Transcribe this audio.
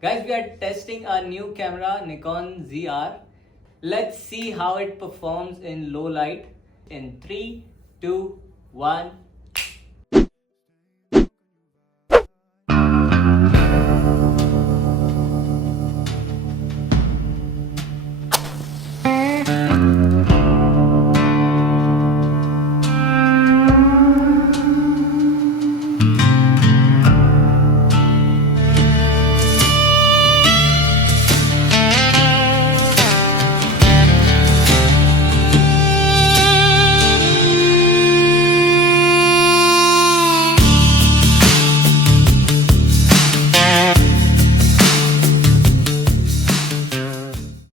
Guys, we are testing our new camera Nikon ZR. Let's see how it performs in low light. In 3, 2, 1.